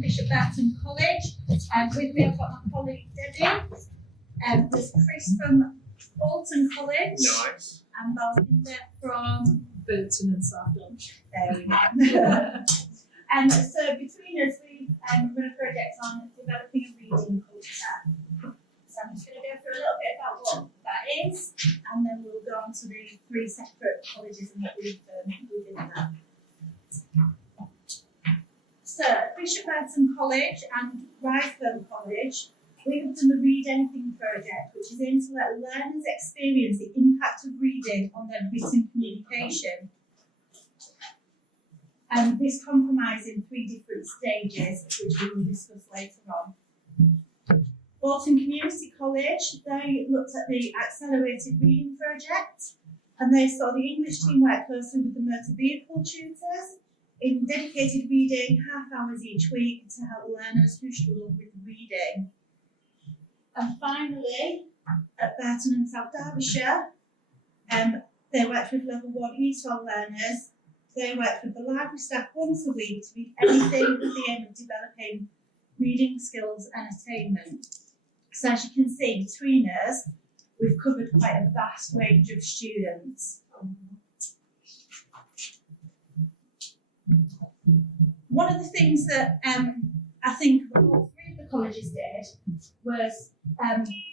Bishop Burton College. With me I've got my colleague Debbie. There's Chris from Bolton College. Nice. And Balvinda from Burton and South Dulwich. There we go. And so between us we've run a project on developing a reading culture. So I'm just going to go through a little bit about what that is, and then we'll go on to the three separate colleges and what we've done within that. So Bishop Burton College and Riceham College, we have done the Read Anything project, which is aimed to let learners experience the impact of reading on their written communication. And this compromises in three different stages, which we will discuss later on. Bolton Community College, they looked at the Accelerated Reading Project, and they saw the English team work closely with the motor vehicle tutors in dedicated reading, half hours each week, to help learners who struggle with reading. And finally, at Burton and South Derbyshire, they worked with level 1 ESOL learners. They worked with the library staff once a week to read anything with the aim of developing reading skills and attainment. So as you can see, between us, we've covered quite a vast range of students. One of the things that I think all three of the colleges did was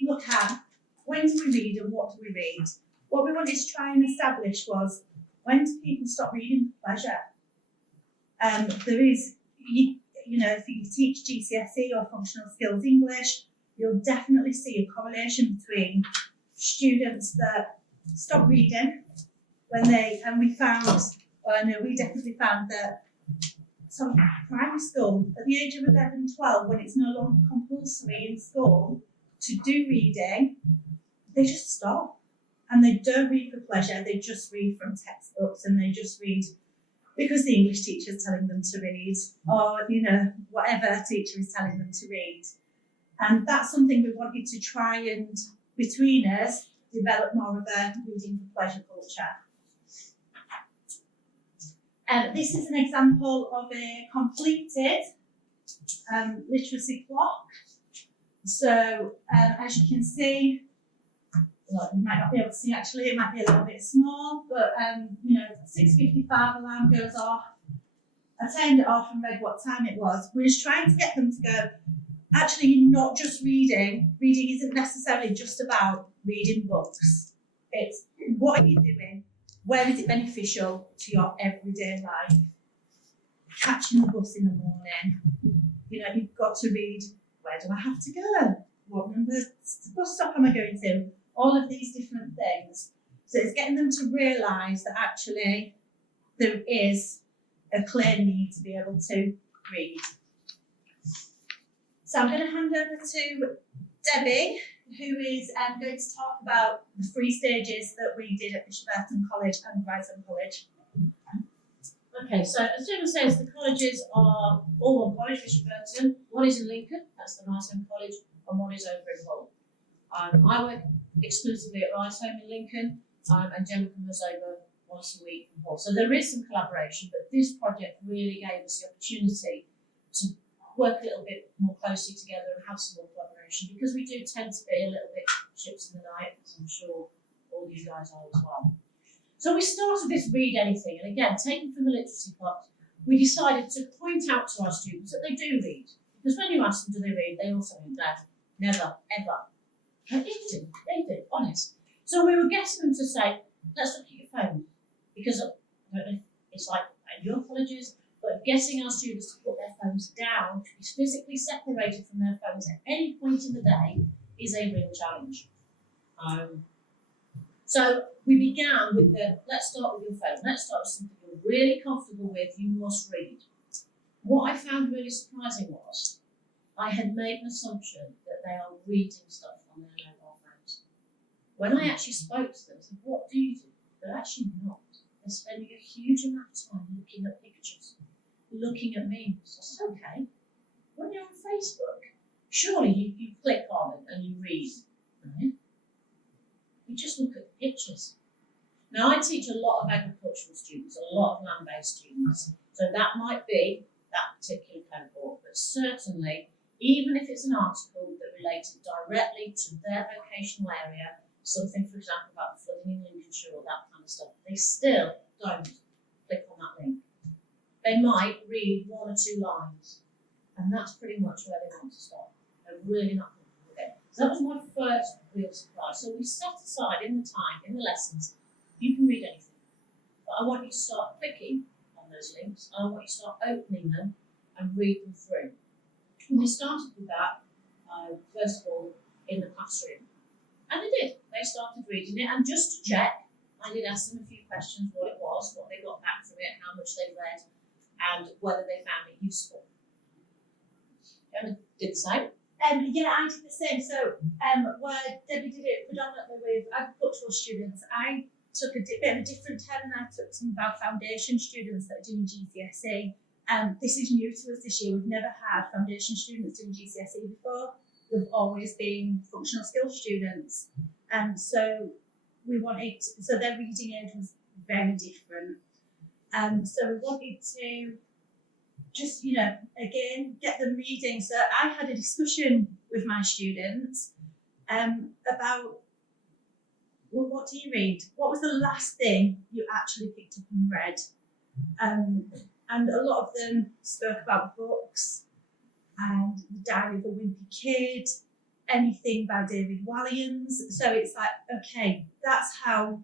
look at when do we read and what do we read. What we wanted to try and establish was, when do people stop reading for pleasure? There is, you know, if you teach GCSE or functional skills English, you'll definitely see a correlation between students that stop reading when they, and we found, well, I know we definitely found that some primary school, at the age of 11, 12, when it's no longer compulsory in school to do reading, they just stop. And they don't read for pleasure, they just read from textbooks, and they just read because the English teacher is telling them to read, or, you know, whatever teacher is telling them to read. And that's something we wanted to try and, between us, develop more of a reading for pleasure culture. This is an example of a completed literacy clock. So as you can see, well, you might not be able to see actually, it might be a little bit small, but you know, 6:55 alarm goes off. I turned it off and read what time it was. We're just trying to get them to go, actually, you're not just reading. Reading isn't necessarily just about reading books. It's what are you doing? Where is it beneficial to your everyday life? Catching the bus in the morning. You know, you've got to read, where do I have to go? What number bus stop am I going to? All of these different things. So it's getting them to realise that actually there is a clear need to be able to read. So I'm going to hand over to Debbie, who is going to talk about the three stages that we did at Bishop Burton College and Riceham College. Okay, so as Gemma says, the colleges are all one college, Bishop Burton. One is in Lincoln, that's the Riceham College, and one is over in Hull. I work exclusively at Riceham in Lincoln, and Gemma comes over once a week from Hull. So there is some collaboration, but this project really gave us the opportunity to work a little bit more closely together and have some more collaboration, because we do tend to be a little bit ships in the night, as I'm sure all you guys are as well. So we started this Read Anything, and again, taken from the literacy club, we decided to point out to our students that they do read. Because when you ask them, do they read, they all say, no, never, ever. But they do, honest. So we were getting them to say, let's look at your phone. Because I don't know if it's like at your colleges, but getting our students to put their phones down, to be physically separated from their phones at any point in the day, is a real challenge. So we began with the, let's start with your phone. Let's start with something you're really comfortable with, you must read. What I found really surprising was, I had made an assumption that they are reading stuff on their mobile phones. When I actually spoke to them, I said, what do you do? They're actually not. They're spending a huge amount of time looking at pictures, looking at memes. I said, okay, when you're on Facebook, surely you click on it and you read, right? You just look at the pictures. Now, I teach a lot of agricultural students, a lot of land-based students, so that might be that particular content book, but certainly, even if it's an article that related directly to their vocational area, something, for example, about flooding in Lincolnshire or that kind of stuff, they still don't click on that link. They might read 1 or 2 lines, and that's pretty much where they want to stop. They're really not comfortable with it. So that was my first real surprise. So we set aside in the time, in the lessons, you can read anything, but I want you to start clicking on those links, and I want you to start opening them and read them through. And we started with that, first of all, in the classroom. And they did. They started reading it, and just to check, I did ask them a few questions, what it was, what they got back from it, how much they read, and whether they found it useful. Emma did the same. Yeah, I did the same. So where Debbie did it predominantly with agricultural students, I took a bit of a different turn, and I took some of our foundation students that are doing GCSE. This is new to us this year. We've never had foundation students doing GCSE before. We've always been functional skills students. So we wanted, so their reading age was very different. So we wanted to just, again, get them reading. So I had a discussion with my students about, well, what do you read? What was the last thing you actually picked up and read? And a lot of them spoke about books and The Diary of a Wimpy Kid, anything by David Walliams. So it's like, okay, that's how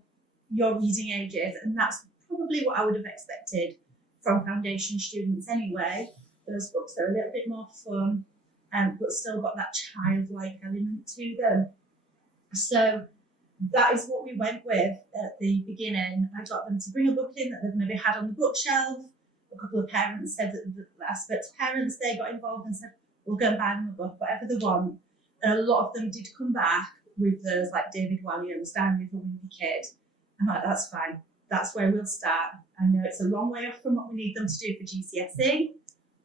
your reading age is, and that's probably what I would have expected from foundation students anyway. Those books are a little bit more fun, but still got that childlike element to them. So that is what we went with at the beginning. I got them to bring a book in that they've maybe had on the bookshelf. A couple of parents said that I spoke to parents, they got involved and said, we'll go and buy them a book, whatever they want. And a lot of them did come back with those like David Walliams, Diary of a Wimpy Kid. I'm like, that's fine. That's where we'll start. I know it's a long way off from what we need them to do for GCSE,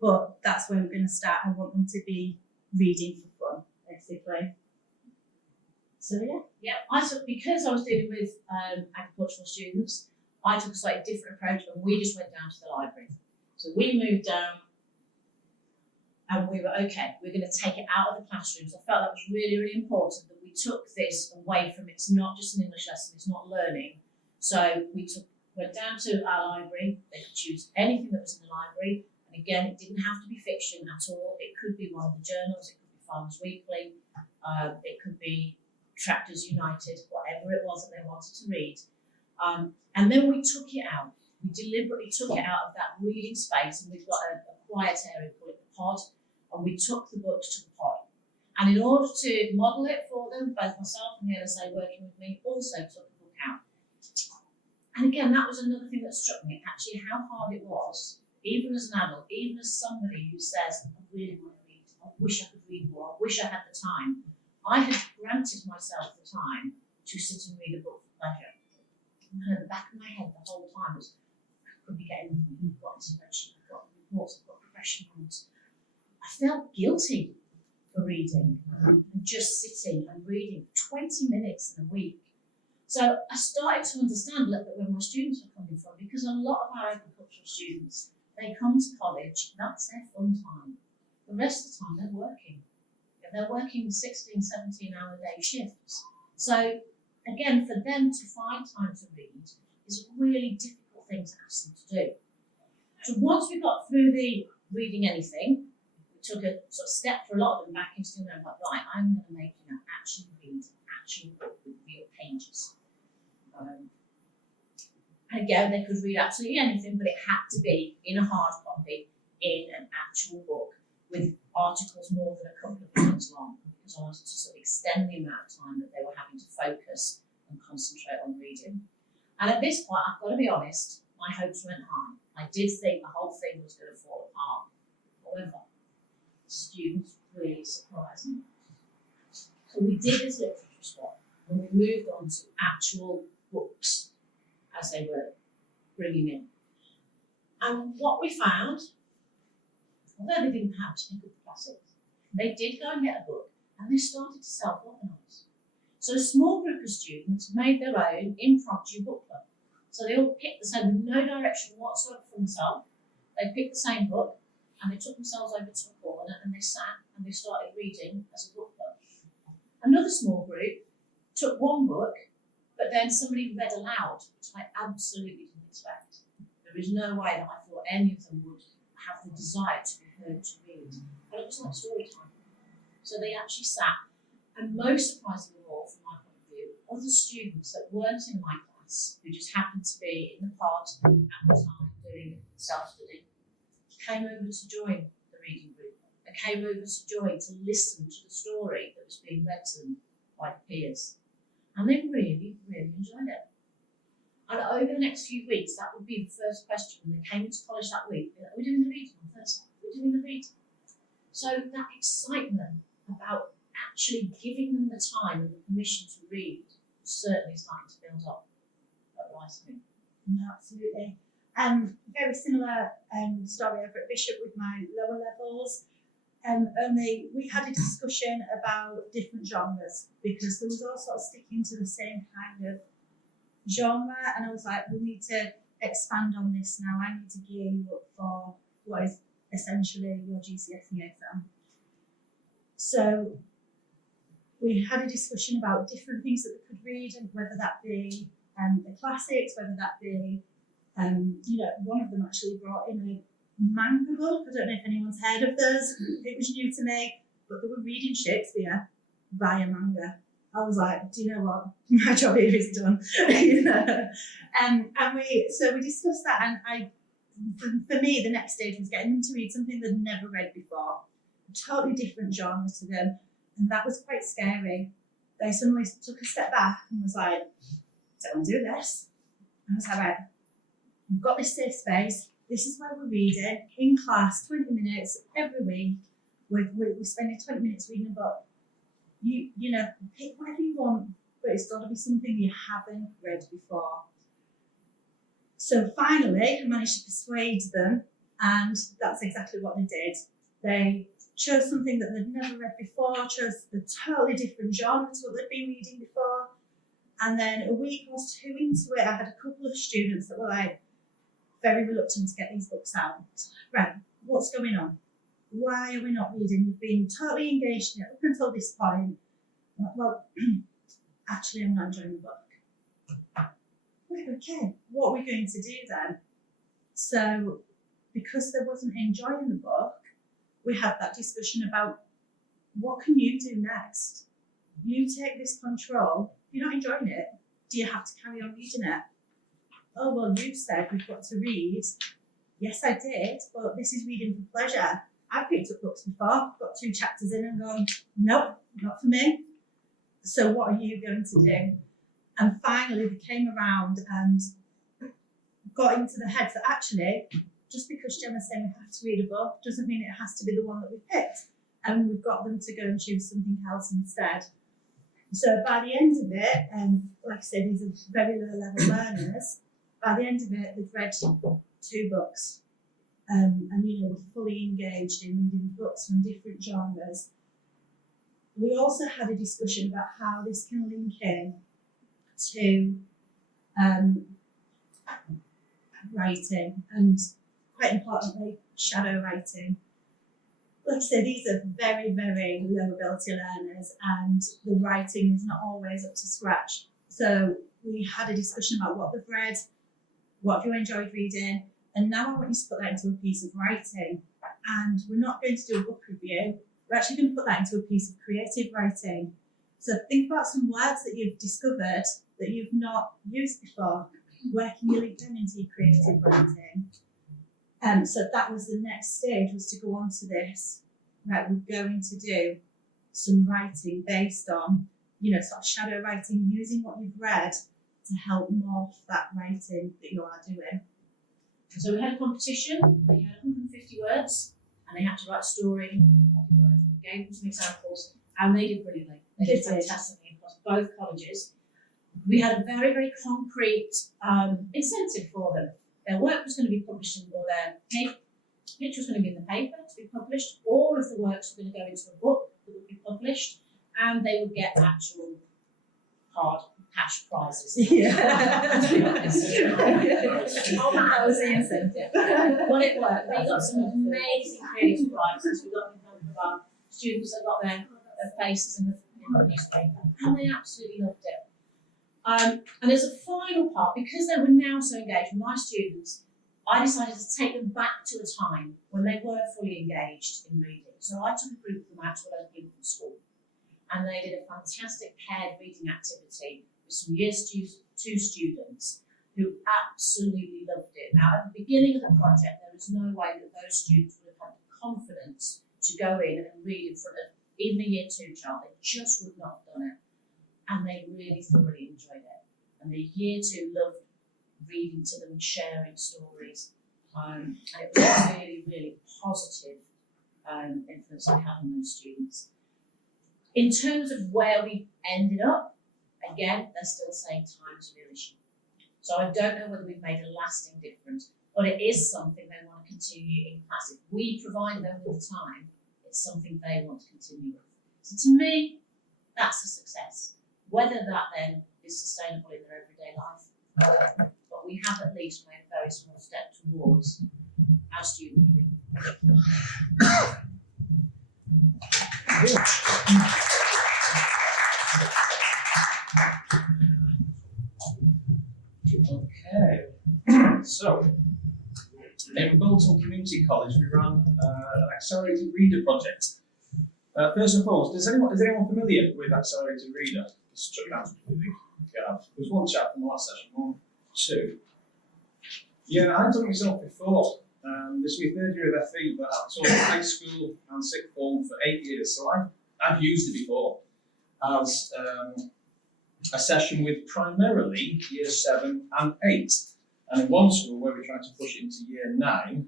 but that's where we're going to start. I want them to be reading for fun, basically. So Yeah, because I was dealing with agricultural students, I took a slightly different approach, and we just went down to the library. So we moved down, and we were okay. We're going to take it out of the classrooms. I felt that was really, really important that we took this away from it's not just an English lesson, it's not learning. So we went down to our library. They could choose anything that was in the library, and again, it didn't have to be fiction at all. It could be one of the journals. It could be Farmers Weekly. It could be Tractors United, whatever it was that they wanted to read. And then we took it out. We deliberately took it out of that reading space, and we've got a quiet area, we call it the pod, and we took the books to the pod. And in order to model it for them, both myself and the LSA working with me also took the book out. And again, that was another thing that struck me, actually how hard it was, even as an adult, even as somebody who says, I really want to read, I wish I could read more, I wish I had the time. I had granted myself the time to sit and read a book for pleasure. And at the back of my head the whole time was, I could be getting, I've got this spreadsheet, I've got reports, I've got progression notes. I felt guilty for reading and just sitting and reading 20 minutes in a week. So I started to understand a little bit where my students were coming from, because a lot of our agricultural students, they come to college, that's their fun time. The rest of the time they're working. They're working 16, 17-hour day shifts. So again, for them to find time to read is a really difficult thing to ask them to do. So once we got through the reading anything, we took a sort of step for a lot of them back into the room, like, right, I'm going to make you actually read an actual book with real pages. And again, they could read absolutely anything, but it had to be in a hard copy, in an actual book, with articles more than a couple of pages long, because I wanted to sort of extend the amount of time that they were having to focus and concentrate on reading. And at this point, I've got to be honest, my hopes went high. I did think the whole thing was going to fall apart. However, students really surprised me. So we did this literature swap, and we moved on to actual books as they were bringing in. And what we found, although they didn't have to pick up the classics, they did go and get a book, and they started to self-organise. So a small group of students made their own impromptu book club. So they all picked the same, with no direction whatsoever for themselves. They picked the same book, and they took themselves over to a corner and they sat and they started reading as a book club. Another small group took one book, but then somebody read aloud, which I absolutely didn't expect. There is no way that I thought any of them would have the desire to be heard to read. And it was like story time. So they actually sat, and most surprising of all, from my point of view, other students that weren't in my class, who just happened to be in the pod at the time doing self-study, came over to join the reading group and came over to join to listen to the story that was being read to them by the peers. And they really, really enjoyed it. And over the next few weeks, that would be the first question when they came into college that week. Are we doing the reading on Thursday? Are we doing the reading? So that excitement about actually giving them the time and the permission to read was certainly starting to build up at Writing. Absolutely. Very similar story over at Bishop with my lower levels. Only we had a discussion about different genres because there was all sort of sticking to the same kind of genre, and I was like, we need to expand on this now. I need to gear you up for what is essentially your GCSE exam. So we had a discussion about different things that we could read, and whether that be the classics, whether that be one of them actually brought in a manga book. I don't know if anyone's heard of those. It was new to me, but they were reading Shakespeare via manga. I was like, do you know what? My job here is done. And we discussed that, and for me, the next stage was getting them to read something they'd never read before, a totally different genre to them, and that was quite scary. They suddenly took a step back and was like, don't do this. I was like, right, we've got this safe space. This is where we're reading in class, 20 minutes every week. We're spending 20 minutes reading a book. You pick whatever you want, but it's got to be something you haven't read before. So finally, I managed to persuade them, and that's exactly what they did. They chose something that they'd never read before, chose a totally different genre to what they'd been reading before. And then a week or two into it, I had a couple of students that were like very reluctant to get these books out. Right, what's going on? Why are we not reading? You've been totally engaged in it up until this point. Well, actually, I'm not enjoying the book. Right, okay, what are we going to do then? So, because they wasn't enjoying the book, we had that discussion about what can you do next? You take this control. If you're not enjoying it, do you have to carry on reading it? Oh, well, you said we've got to read. Yes, I did, but this is reading for pleasure. I've picked up books before, got 2 chapters in and gone, nope, not for me. So what are you going to do? And finally they came around and got into the heads that actually, just because Gemma's saying we have to read a book doesn't mean it has to be the one that we picked. And we've got them to go and choose something else instead. So by the end of it, like I said, these are very low level learners. By the end of it, they've read 2 books. And we're fully engaged in reading books from different genres. We also had a discussion about how this can link in to writing, and quite importantly, shadow writing. Like I said, these are very, very low ability learners, and the writing is not always up to scratch. So we had a discussion about what they've read, what have you enjoyed reading, and now I want you to put that into a piece of writing. And we're not going to do a book review, we're actually going to put that into a piece of creative writing. So think about some words that you've discovered that you've not used before. Where can you link them into your creative writing? So that was the next stage, was to go on to this. Right, we're going to do some writing based on, sort of shadow writing, using what you've read to help morph that writing that you are doing. So we had a competition. They had 150 words, and they had to write a story in 150 words. We gave them some examples, and they did brilliantly. They did fantastically across both colleges. We had a very, very concrete incentive for them. Their work was going to be published in, or their picture was going to be in the paper to be published. All of the works were going to go into a book that would be published, and they would get actual hard cash prizes. Yeah. That was the incentive. But it worked. We got some amazing creative prizes. We got them from our students that got their faces in the newspaper, and they absolutely loved it. And as a final part, because they were now so engaged with my students, I decided to take them back to a time when they were fully engaged in reading. So I took a group of them out to a local infant school, and they did a fantastic paired reading activity with some Year 2 students who absolutely loved it. Now, at the beginning of the project, there was no way that those students would have had the confidence to go in and read in front of even a Year 2 child. They just would not have done it. And they really thoroughly enjoyed it. And the Year 2 loved reading to them, sharing stories. And it was a really, really positive influence I had on those students. In terms of where we ended up, again, they're still saying time is a real issue. So I don't know whether we've made a lasting difference, but it is something they want to continue in class. If we provide them with time, it's something they want to continue with. So to me, that's a success. Whether that then is sustainable in their everyday life, but we have at least made a very small step towards our students reading. Okay, so in Bolton Community College we ran an accelerated reader project. First and foremost, is anyone familiar with accelerated reader? Just check it out. Yeah, there's one chap from the last session, 1, 2. Yeah, I've done it myself before. This is my 3rd year of FE, but I've taught high school and sixth form for 8 years, so I've used it before as a session with primarily Year 7 and 8. And in one school where we tried to push it into Year 9,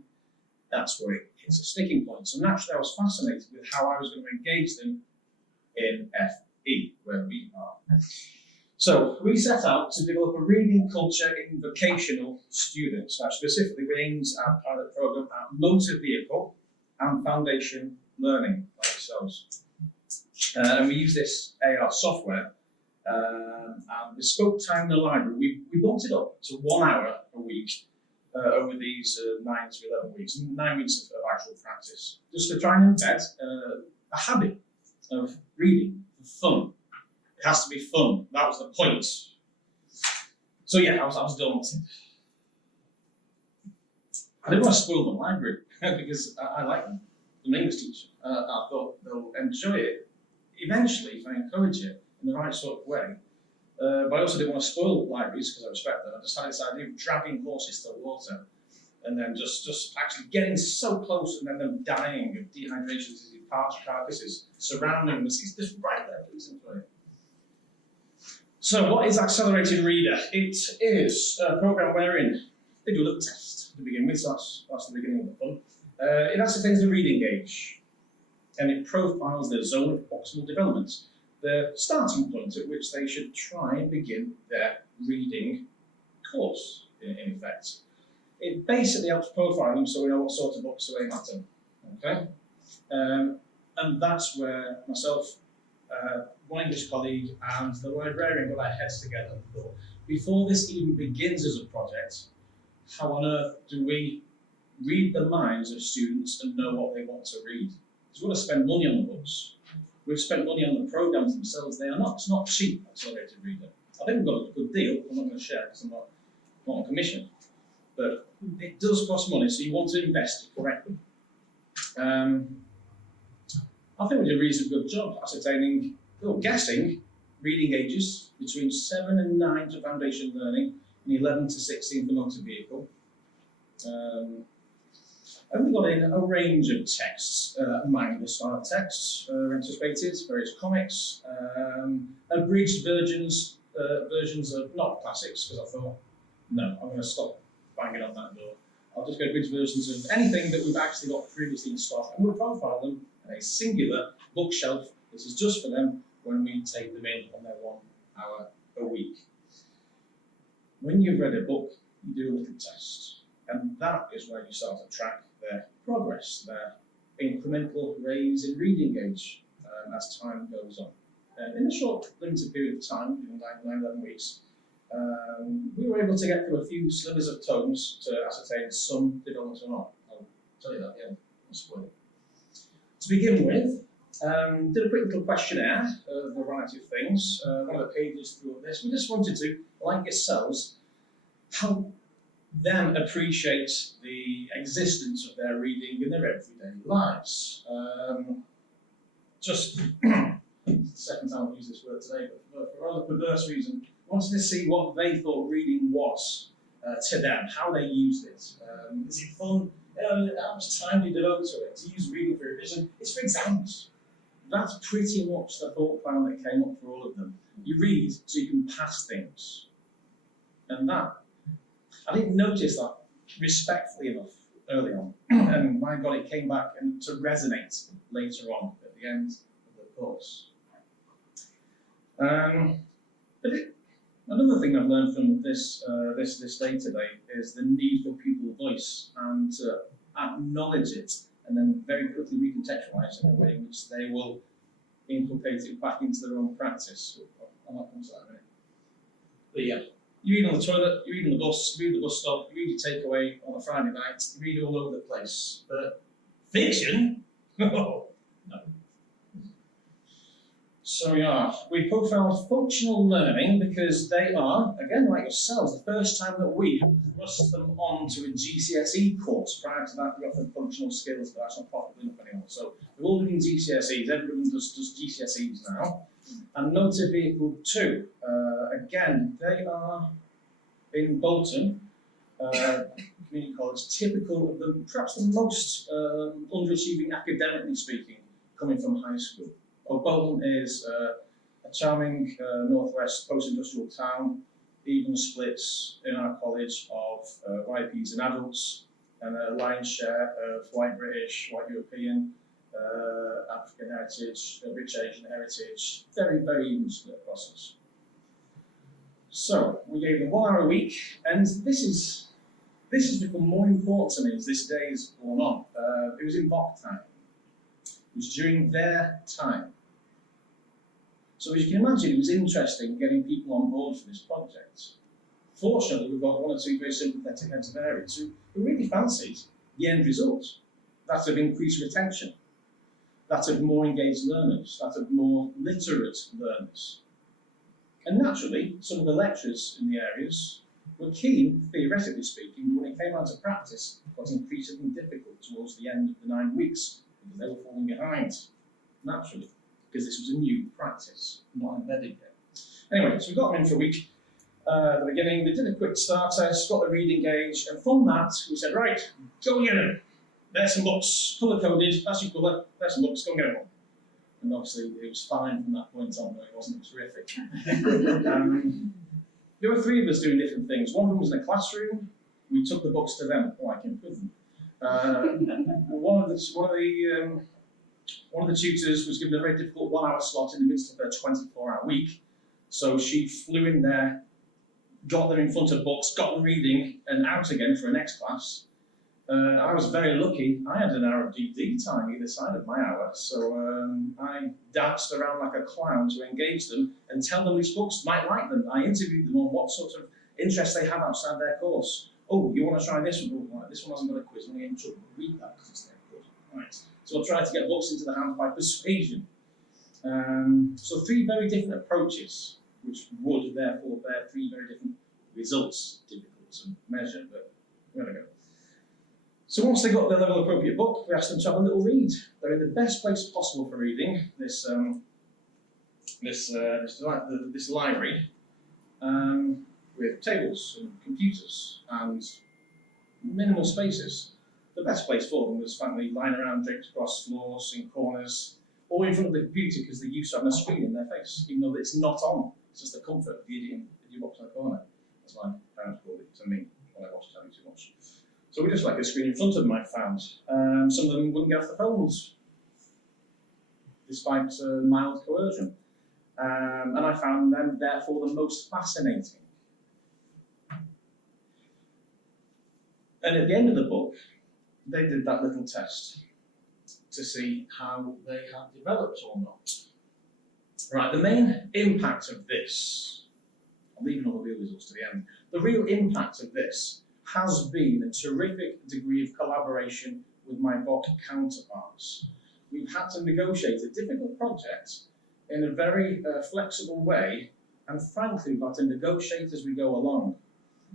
that's where it hits a sticking point. So naturally I was fascinated with how I was going to engage them in FE, where we are. So we set out to develop a reading culture in vocational students. Now specifically we aimed our pilot programme at motor vehicle and foundation learning like yourselves. And we use this AR software and bespoke time in the library. We bumped it up to 1 hour a week over these 9 to 11 weeks, 9 weeks of actual practice, just to try and embed a habit of reading for fun. It has to be fun. That was the point. So yeah, I was daunted. I didn't want to spoil the library because I like them. I'm an English teacher. I thought they'll enjoy it eventually if I encourage it in the right sort of way. But I also didn't want to spoil libraries because I respect them. I just had this idea of dragging horses to water and then just actually getting so close and then them dying of dehydration as these parched carcasses surrounding them. It's just right there, please enjoy it. So what is Accelerated Reader? It is a program wherein they do a little test to begin with, so that's the beginning of the fun. It ascertains the reading age and it profiles their zone of optimal development, the starting point at which they should try and begin their reading course, in effect. It basically helps profile them so we know what sort of books to aim at them, okay? And that's where myself, one English colleague and the librarian got our heads together and thought, before this even begins as a project, how on earth do we read the minds of students and know what they want to read? Because we've got to spend money on the books. We've spent money on the programs themselves. It's not cheap, Accelerated Reader. I think we've got a good deal. I'm not going to share because I'm not on commission. But it does cost money, so you want to invest it correctly. I think we did a reasonably good job ascertaining, guessing reading ages between 7 and 9 for foundation learning and 11 to 16 for motor vehicle. And we got in a range of texts, manga style texts, anticipated, various comics, abridged versions of not classics, because I thought, no, I'm going to stop banging on that door. I'll just go abridged versions of anything that we've actually got previously in stock, and we'll profile them in a singular bookshelf. This is just for them when we take them in on their 1 hour a week. When you've read a book, you do a little test, and that is where you start to track their progress, their incremental raise in reading age as time goes on. in a short limited period of time, 11 weeks, we were able to get through a few slivers of tones to ascertain some development or not. I'll tell you that at the end. I'll spoil it. To begin with, did a quick little questionnaire of a variety of things. One of the pages through this, we just wanted to, like yourselves, help them appreciate the existence of their reading in their everyday lives. Just the second time I've used this word today, but for a rather perverse reason, I wanted to see what they thought reading was to them, how they used it. Is it fun? How much time do you devote to it? To use reading for revision? It's for exams. That's pretty much the thought plan that came up for all of them. You read so you can pass things. And that, I didn't notice that respectfully enough early on. And my God, it came back and to resonate later on at the end of the course. Another thing I've learned from this day today is the need for pupil voice and to acknowledge it and then very quickly recontextualize it in a way in which they will inculcate it back into their own practice. I might come to that in a minute. But yeah, you read on the toilet, you read on the bus, you read on the bus stop, you read your takeaway on a Friday night, you read all over the place. But fiction? No. So yeah, we profiled functional learning because they are, again like yourselves, the first time that we have thrust them onto a GCSE course. Prior to that, we offered functional skills, but that's not profitable enough anymore. So we're all doing GCSEs, everyone does GCSEs now. And Motor Vehicle 2, again, they are in Bolton, community college, typical of the, perhaps the most underachieving academically speaking, coming from high school. Bolton is a charming northwest post-industrial town, even splits in our college of YPs and adults, and a lion's share of white British, white European, African heritage, rich Asian heritage, very, very even split across us. So we gave them 1 hour a week, and this has become more important to me as this day has gone on. It was in mock time. It was during their time. So as you can imagine, it was interesting getting people on board for this project. Fortunately, we've got 1 or 2 very sympathetic heads of areas who really fancied the end result. That of increased retention, that of more engaged learners, that of more literate learners. And naturally, some of the lecturers in the areas were keen, theoretically speaking, but when it came down to practice, it got increasingly difficult towards the end of the 9 weeks, because they were falling behind, naturally, because this was a new practice, not embedded yet. Anyway, so we got them in for a week. At the beginning, they did a quick start test, got the reading gauge, and from that, we said, right, go and get them. There's some books, colour-coded, that's your colour, there's some books, go and get them all. And obviously, it was fine from that point on, but it wasn't terrific. There were 3 of us doing different things. One of them was in a classroom. We took the books to them, like in prison. One of the tutors was given a very difficult 1 hour slot in the midst of her 24-hour week. So she flew in there, got them in front of books, got them reading, and out again for her next class. I was very lucky. I had an hour of DD time either side of my hour, so I danced around like a clown to engage them and tell them which books might like them. I interviewed them on what sort of interests they have outside their course. Oh, you want to try this one? Oh, right, this one hasn't got a quiz. I'm going to get in trouble. Read that because it's their good. Right. So I'll try to get books into the hands by persuasion. So 3 very different approaches, which would therefore bear 3 very different results. Difficult to measure, but there we go. So once they got their level appropriate book, we asked them to have a little read. They're in the best place possible for reading, this library, with tables and computers and minimal spaces. The best place for them was frankly lying around draped across floors, in corners, or in front of the computer because they're used to having a screen in their face, even though it's not on. It's just the comfort of the idiot box in the corner. That's my parents called it to me when I watched telly too much. So we just like a screen in front of them, I found. Some of them wouldn't get off the phones, despite mild coercion. And I found them, therefore, the most fascinating. And at the end of the book, they did that little test to see how they had developed or not. Right, the main impact of this, I'm leaving all the real results to the end, the real impact of this has been a terrific degree of collaboration with my VOC counterparts. We've had to negotiate a difficult project in a very flexible way, and frankly, we've had to negotiate as we go along.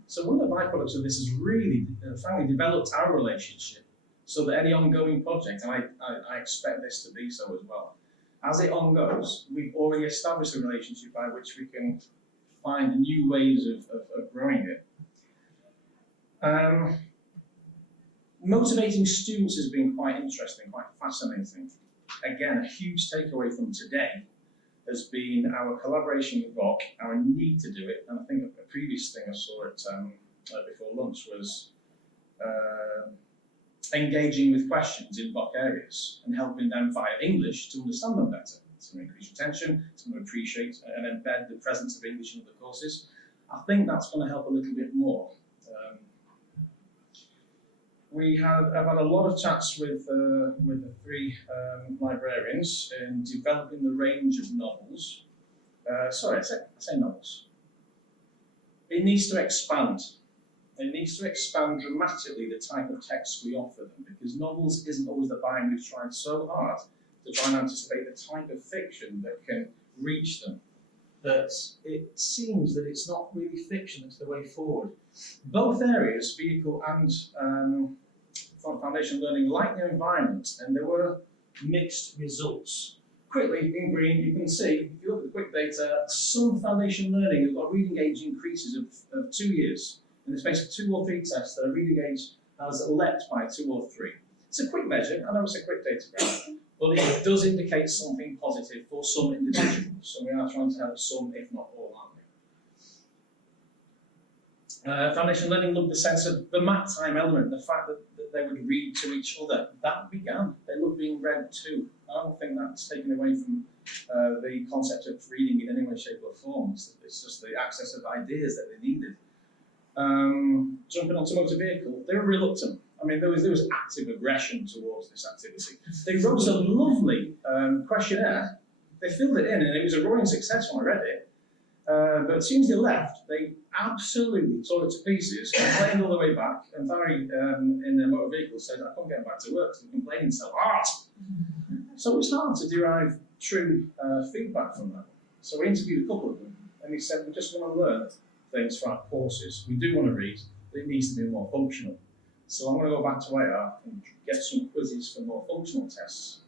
So one of the byproducts of this has really, frankly, developed our relationship so that any ongoing project, and I expect this to be so as well, as it on goes, we've already established a relationship by which we can find new ways of growing it. Motivating students has been quite interesting, quite fascinating. Again, a huge takeaway from today has been our collaboration with VOC, our need to do it, and I think a previous thing I saw at before lunch was engaging with questions in VOC areas and helping them via English to understand them better. It's going to increase retention, it's going to appreciate and embed the presence of English in the courses. I think that's going to help a little bit more. I've had a lot of chats with the three librarians in developing the range of novels. I say novels. It needs to expand. It needs to expand dramatically the type of texts we offer them, because novels isn't always the bind. We've tried so hard to try and anticipate the type of fiction that can reach them, that it seems that it's not really fiction that's the way forward. Both areas, vehicle and foundation learning, like the environment, and there were mixed results. Quickly, in green, you can see, if you look at the quick data, some foundation learning has got reading age increases of 2 years. In the space of 2 or 3 tests, their reading age has leapt by 2 or 3. It's a quick measure, I know it's a quick data graph, but it does indicate something positive for some individuals. So we are trying to help some, if not all, aren't we? Foundation learning loved the sense of the mat time element, the fact that they would read to each other. That began. They love being read to. I don't think that's taken away from the concept of reading in any way, shape or form. It's just the access of ideas that they needed. Jumping onto motor vehicle, they were reluctant. I mean, there was active aggression towards this activity. They wrote a lovely questionnaire. They filled it in, and it was a roaring success when I read it. But as soon as they left, they absolutely tore it to pieces, complained all the way back. And Barry in the motor vehicle said, I couldn't get back to work because I'm complaining so hard. So it was hard to derive true feedback from that. So we interviewed a couple of them, and he said, we just want to learn things for our courses. We do want to read, but it needs to be more functional. So I'm going to go back to AR and get some quizzes for more functional tests,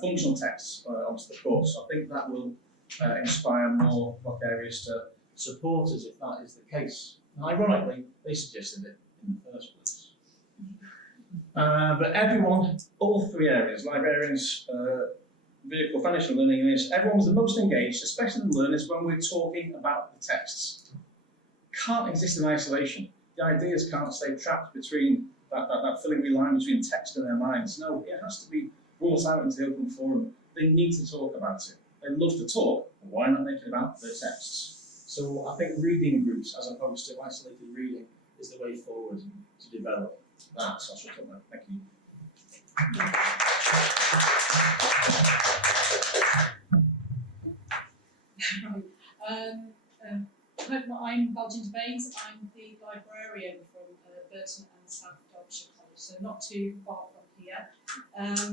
functional tests onto the course. So I think that will inspire more VOC areas to support us if that is the case. And ironically, they suggested it in the first place. But everyone, all 3 areas, librarians, vehicle, foundation learning, everyone was the most engaged, especially the learners, when we're talking about the texts. Can't exist in isolation. The ideas can't stay trapped between that filigree line between text and their minds. No, it has to be brought out into the open forum. They need to talk about it. They love to talk, why not make it about their texts? So I think reading groups, as opposed to isolated reading, is the way forward to develop that. So I'll shut up now. Thank you. I'm Valjean Baines. I'm the librarian from Burton and South Derbyshire College, so not too far from here.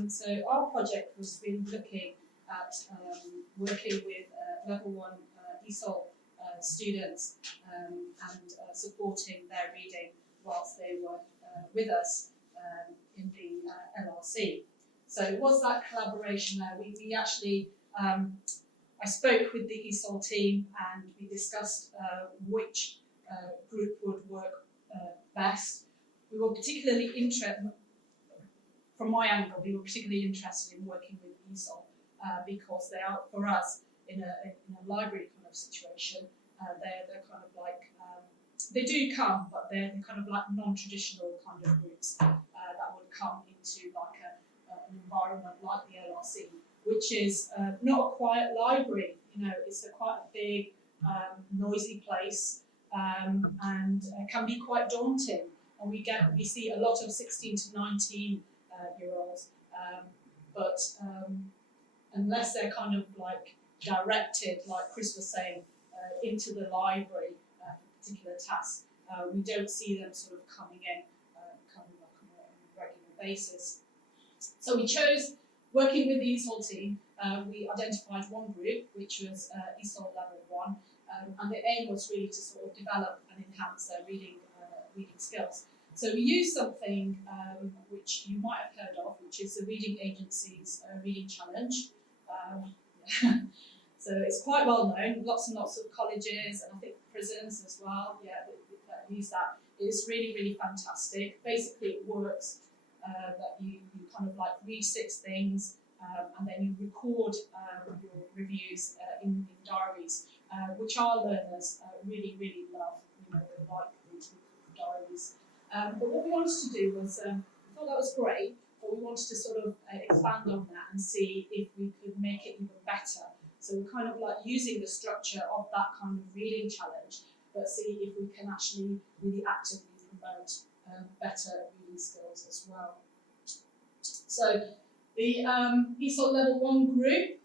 So our project was been looking at working with level 1 ESOL students and supporting their reading whilst they were with us in the LRC. So it was that collaboration there. We actually I spoke with the ESOL team and we discussed which group would work best. We were particularly interested, from my angle, we were particularly interested in working with ESOL because they are, for us, in a library kind of situation, they're kind of like, they do come, but they're kind of like non-traditional kind of groups that would come into like an environment like the LRC, which is not a quiet library. You know, it's quite a big, noisy place, and can be quite daunting. And we see a lot of 16 to 19 year olds, but unless they're kind of like directed, like Chris was saying, into the library for particular tasks. We don't see them sort of coming up on a regular basis. So we chose, working with the ESOL team, we identified one group, which was ESOL level 1, and the aim was really to sort of develop and enhance their reading skills. So we used something which you might have heard of, which is the Reading Agency's Reading Challenge. So it's quite well known, lots and lots of colleges and I think prisons as well, that use that. It's really, really fantastic. Basically it works that you kind of like read 6 things and then you record your reviews in diaries, which our learners really, really love. You know, they like these diaries. But what we wanted to do was, we thought that was great, but we wanted to sort of expand on that and see if we could make it even better. So we're kind of like using the structure of that kind of reading challenge, but see if we can actually really actively promote better reading skills as well. So the ESOL Level 1 group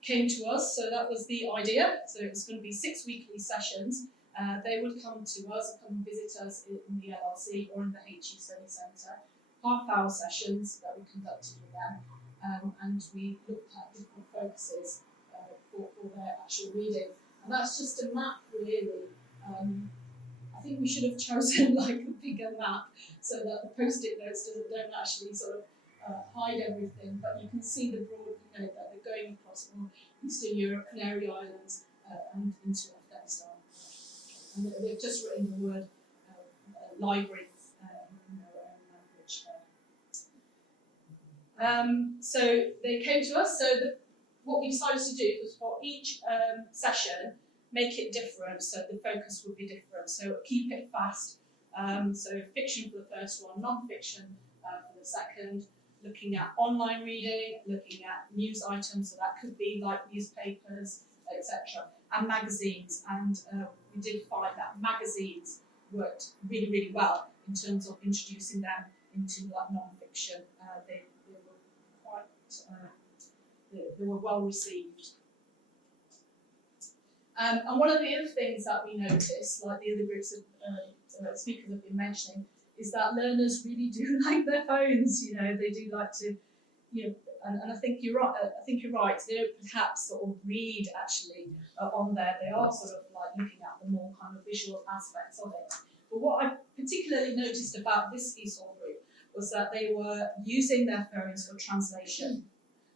came to us, so that was the idea. So it was going to be 6 weekly sessions. They would come to us and come and visit us in the LRC or in the HE Study Centre, half-hour sessions that we conducted with them, and we looked at different focuses for their actual reading. And that's just a map, really. I think we should have chosen like a bigger map so that the post-it notes don't actually sort of hide everything, but you can see the broad, you know, that they're going across all Eastern Europe, Canary Islands, and into Afghanistan. And they've just written the word library in their own language. So they came to us. So what we decided to do was for each session, make it different, so the focus would be different. So keep it fast. So fiction for the first one, non-fiction for the second, looking at online reading, looking at news items, so that could be like newspapers, etc., and magazines. And we did find that magazines worked really, really well in terms of introducing them into like non-fiction. They were quite, they were well received. And one of the other things that we noticed, like the other groups of speakers have been mentioning, is that learners really do like their phones. You know, they do like to, you know, and I think you're right. They don't perhaps sort of read actually on there. They are sort of like looking at the more kind of visual aspects of it. But what I particularly noticed about this ESOL group was that they were using their phones for translation.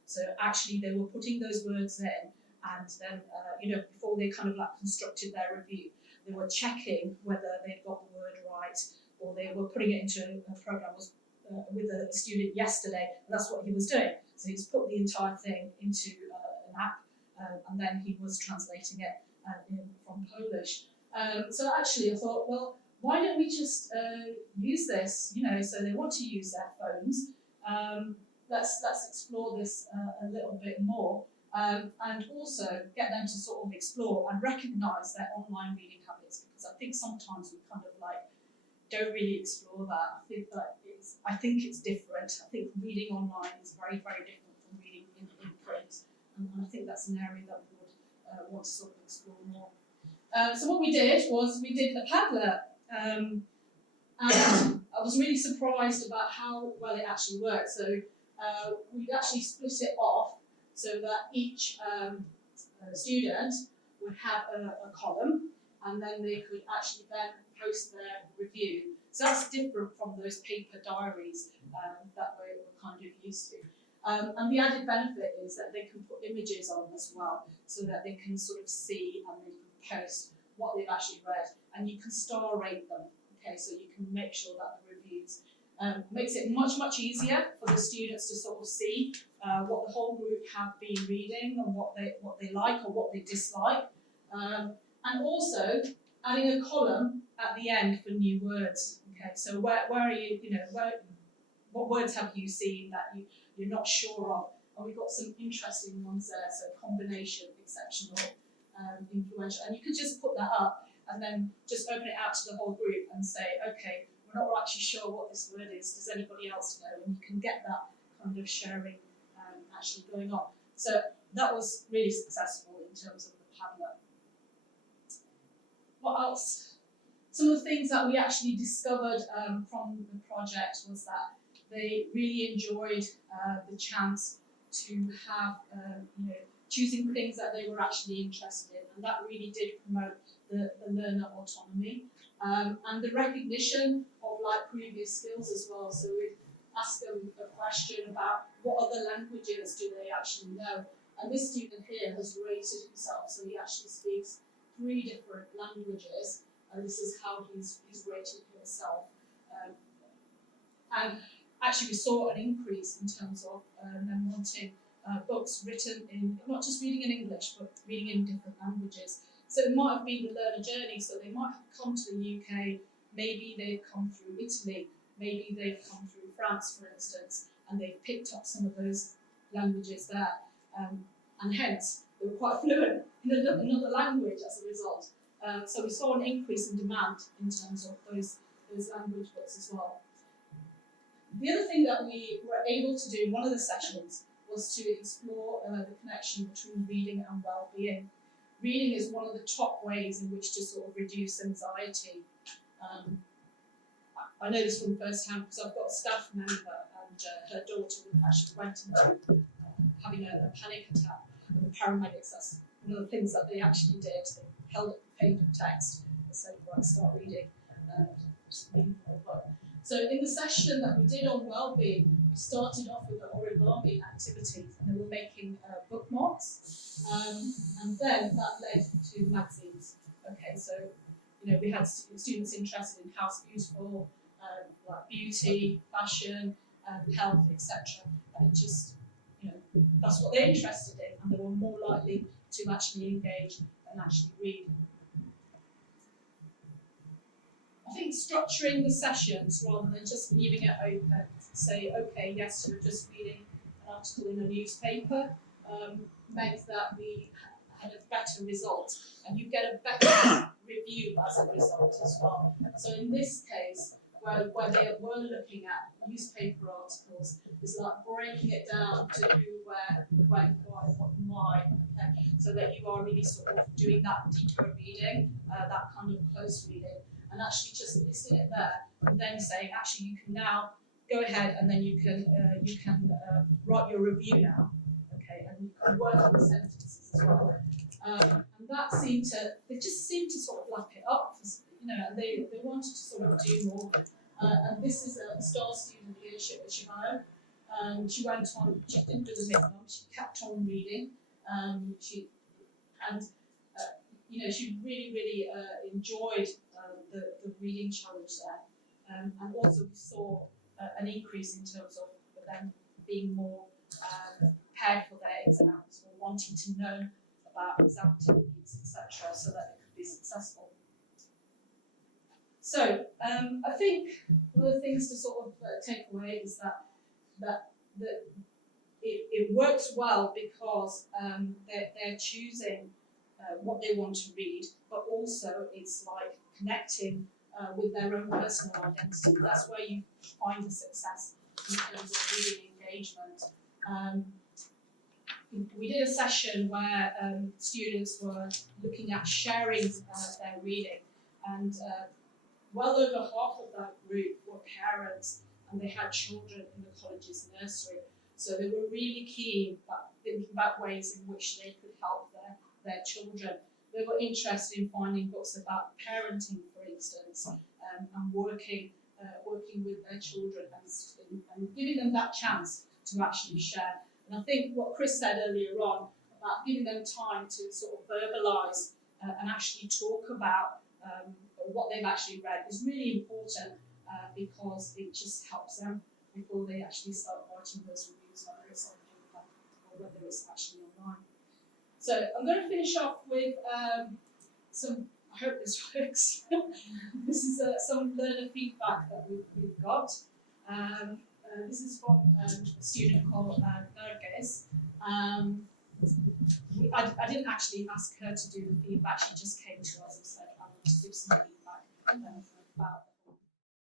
So actually, they were putting those words in. And then, you know, before they kind of like constructed their review, they were checking whether they'd got the word right, or they were putting it into a program with a student yesterday, and that's what he was doing. So he's put the entire thing into an app, and then he was translating it from Polish. So actually, I thought, well, why don't we just use this? You know, so they want to use their phones. Let's explore this a little bit more. And also get them to sort of explore and recognise their online reading habits, because I think sometimes we kind of like don't really explore that. I think it's different. I think reading online is very, very different from reading in print, and I think that's an area that we would want to sort of explore more. So what we did was we did a Padlet, and I was really surprised about how well it actually worked. So we actually split it off, so that each student would have a column, and then they could actually then post their review. So that's different from those paper diaries that we're kind of used to. And the added benefit is that they can put images on as well, so that they can sort of see and they can post what they've actually read, and you can star rate them. Okay, so you can make sure that the reviews makes it much, much easier for the students to sort of see what the whole group have been reading and what they like or what they dislike. And also adding a column at the end for new words. Okay, so where are you, what words have you seen that you're not sure of? And we've got some interesting ones there, so combination, exceptional, influential. And you could just put that up and then just open it out to the whole group and say, okay, we're not actually sure what this word is. Does anybody else know? And you can get that kind of sharing actually going on. So that was really successful in terms of the Padlet. What else? Some of the things that we actually discovered from the project was that they really enjoyed the chance to have, choosing things that they were actually interested in, and that really did promote the learner autonomy and the recognition of like previous skills as well. So we asked them a question about what other languages do they actually know, and this student here has rated himself, so he actually speaks 3 different languages, and this is how he's rated himself. And actually we saw an increase in terms of them wanting books written in, not just reading in English, but reading in different languages. So it might have been the learner journey, so they might have come to the UK, maybe they've come through Italy, maybe they've come through France, for instance, and they've picked up some of those languages there. And hence, they were quite fluent in another language as a result. So we saw an increase in demand in terms of those language books as well. The other thing that we were able to do in one of the sessions was to explore the connection between reading and well-being. Reading is one of the top ways in which to sort of reduce anxiety. I know this from first hand because I've got a staff member and her daughter actually went into having a panic attack, and the paramedics, that's one of the things that they actually did. They held up the page of text and said, right, start reading. Just reading the whole book. So in the session that we did on well-being, we started off with an origami activity, and they were making bookmarks, and then that led to magazines. Okay, so we had students interested in House Beautiful, like beauty, fashion, health, etc. And it just, that's what they're interested in, and they were more likely to actually engage and actually read. I think structuring the sessions rather than just leaving it open, say, okay, yes, you're just reading an article in a newspaper, meant that we had a better result, and you get a better review as a result as well. So in this case, where they were looking at newspaper articles, it's like breaking it down to who, where, when, why, what, and why, okay? So that you are really sort of doing that deeper reading, that kind of close reading, and actually just listing it there, and then saying, actually, you can now go ahead and then you can write your review now, okay, and you can work on the sentences as well. And that they just seemed to sort of lap it up, and they wanted to sort of do more. And this is a star student here, Shivano. She went on, she didn't do the minimum, she kept on reading. She really, really enjoyed the reading challenge there. And also we saw an increase in terms of them being more prepared for their exams, or wanting to know about exam techniques, etc., so that it could be successful. So I think one of the things to sort of take away is that it works well because they're choosing what they want to read, but also it's like connecting with their own personal identity. That's where you find the success in terms of reading engagement. We did a session where students were looking at sharing their reading, and well over half of that group were parents, and they had children in the college's nursery. So they were really keen about thinking about ways in which they could help their children. They were interested in finding books about parenting, for instance, and working with their children and giving them that chance to actually share. And I think what Chris said earlier on about giving them time to sort of verbalise and actually talk about what they've actually read is really important because it just helps them before they actually start writing those reviews, whether it's on paper or whether it's actually online. So I'm going to finish off with some, I hope this works. This is some learner feedback that we've got. This is from a student called Nerges. I didn't actually ask her to do the feedback, she just came to us and said, I want to give some feedback about.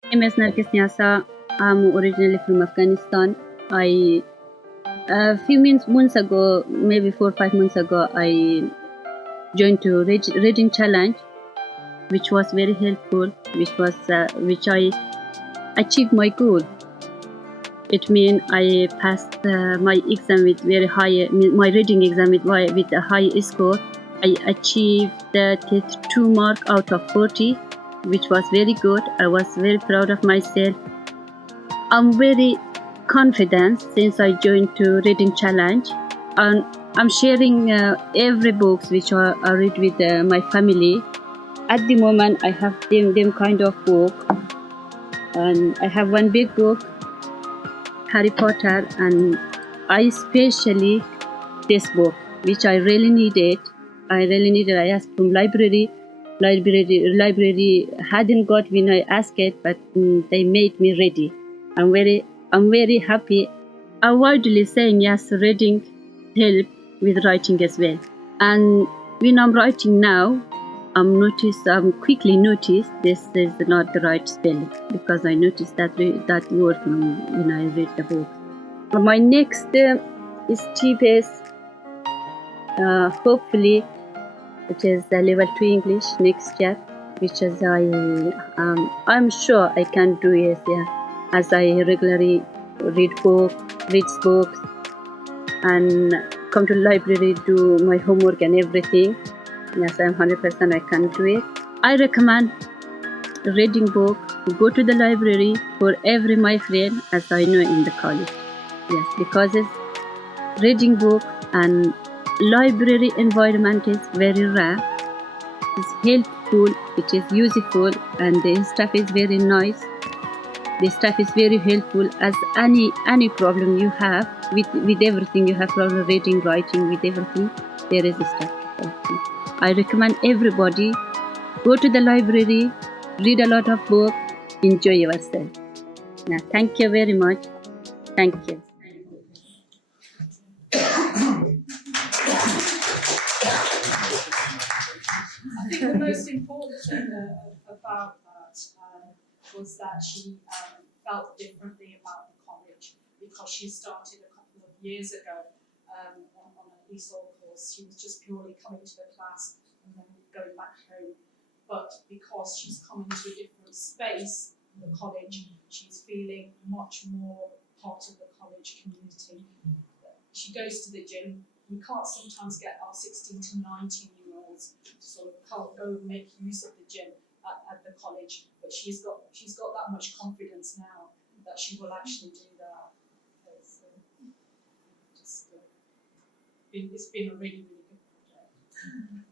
My name is Nerges Nyasa. I'm originally from Afghanistan. I A few months ago, maybe 4 or 5 months ago, I joined to reading challenge, which was very helpful, which I achieved my goal. It means I passed my exam with very high, my reading exam with a high score. I achieved 32 mark out of 40, which was very good. I was very proud of myself. I'm very confident since I joined to reading challenge, and I'm sharing every books which I read with my family. At the moment, I have them kind of book, and I have one big book, Harry Potter, and I especially this book, which I really needed. I asked from library hadn't got when I asked it, but they made me ready. I'm very happy. I'm widely saying yes, reading help with writing as well. And when I'm writing now, I'm quickly noticed this is not the right spelling, because I noticed that word when I read the book. My next step is hopefully, which is level 2 English next year, which is I'm sure I can do it, yeah, as I regularly read books and come to the library, do my homework and everything. Yes, I'm 100% I can do it. I recommend reading book. Go to the library for every my friend, as I know in the college. Yes, because it's reading book and library environment is very rare. It's helpful, it is useful, and the staff is very nice. The staff is very helpful. As any problem you have with everything, you have problem reading, writing, with everything, there is a staff to help you. I recommend everybody go to the library, read a lot of books, enjoy yourself. Yeah, thank you very much. Thank you. I think the most important thing about that was that she felt differently about the college, because she started a couple of years ago on an ESOL course. She was just purely coming to the class and then going back home. But because she's coming to a different space in the college, she's feeling much more part of the college community. She goes to the gym. We can't sometimes get our 16 to 19-year-olds to sort of go and make use of the gym at the college, but she's got that much confidence now that she will actually do that. It's been a really, really good project.